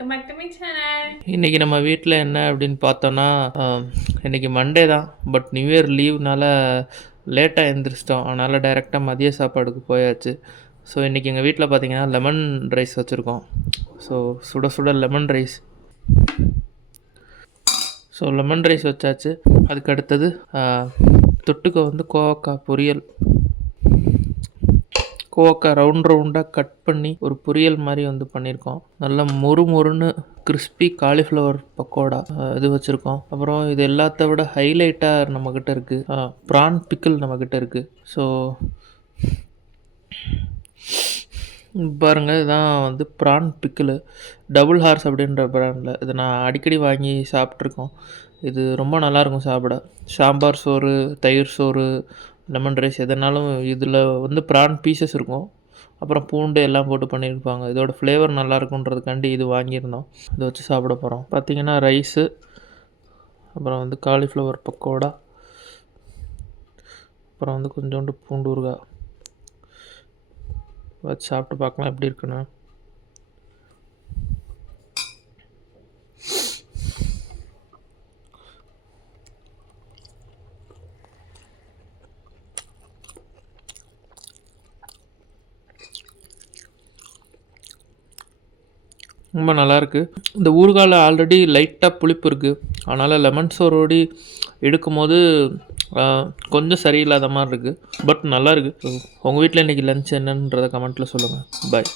Welcome back to my channel. இன்றைக்கி நம்ம வீட்டில் என்ன அப்படின்னு பார்த்தோன்னா இன்றைக்கி மண்டே தான். பட் நியூ இயர் லீவ்னால லேட்டாக எழுந்திரிச்சிட்டோம். அதனால் டைரெக்டாக மதிய சாப்பாடுக்கு போயாச்சு. ஸோ இன்றைக்கி எங்கள் வீட்டில் பார்த்தீங்கன்னா லெமன் ரைஸ் வச்சுருக்கோம். ஸோ சுட சுட lemon rice. So lemon rice வச்சாச்சு. அதுக்கு அடுத்தது தொட்டுக்க வந்து கோவக்காய் பொரியல். கோவக்காய் ரவுண்டாக கட் பண்ணி ஒரு பொரியல் மாதிரி வந்து பண்ணியிருக்கோம். நல்லா மொறுன்னு கிறிஸ்பி காலிஃப்ளவர் பக்கோடா இது வச்சுருக்கோம். அப்புறம் இது எல்லாத்த விட ஹைலைட்டாக நம்மக்கிட்ட இருக்குது ப்ரான் பிக்கிள் நம்மக்கிட்ட இருக்குது. ஸோ பாருங்கள், இதுதான் வந்து ப்ரான் பிக்கிள் டபுள் ஹார்ஸ் அப்படின்ற பிராண்டில். இதை நான் அடிக்கடி வாங்கி சாப்பிட்ருக்கோம். இது ரொம்ப நல்லாயிருக்கும் சாப்பிட. சாம்பார் சோறு, தயிர் சோறு, லெமன் ரைஸ் எதனாலும் இதில் வந்து ப்ரான் பீசஸ் இருக்கும். அப்புறம் பூண்டு எல்லாம் போட்டு பண்ணியிருப்பாங்க. இதோட ஃப்ளேவர் நல்லா இருக்குன்றதுக்காண்டி இது வாங்கியிருந்தோம். இதை வச்சு சாப்பிட போகிறோம். பார்த்திங்கன்னா ரைஸு, அப்புறம் வந்து காலிஃப்ளவர் பக்கோடா, அப்புறம் வந்து கொஞ்சோண்டு பூண்டு ஊறுகாய் வச்சு சாப்பிட்டு பார்க்கலாம் எப்படி இருக்குன்னு. ரொம்ப நல்லாயிருக்கு. இந்த ஊறுகாயில் ஆல்ரெடி லைட்டாக புளிப்பு இருக்குது. அதனால் லெமன் சோறோடி எடுக்கும்போது கொஞ்சம் சரியில்லாத மாதிரி இருக்குது. பட் நல்லாயிருக்கு. உங்கள் வீட்டில் இன்றைக்கி லன்ச் என்னன்றதை கமெண்ட்டில் சொல்லுங்கள். பாய்.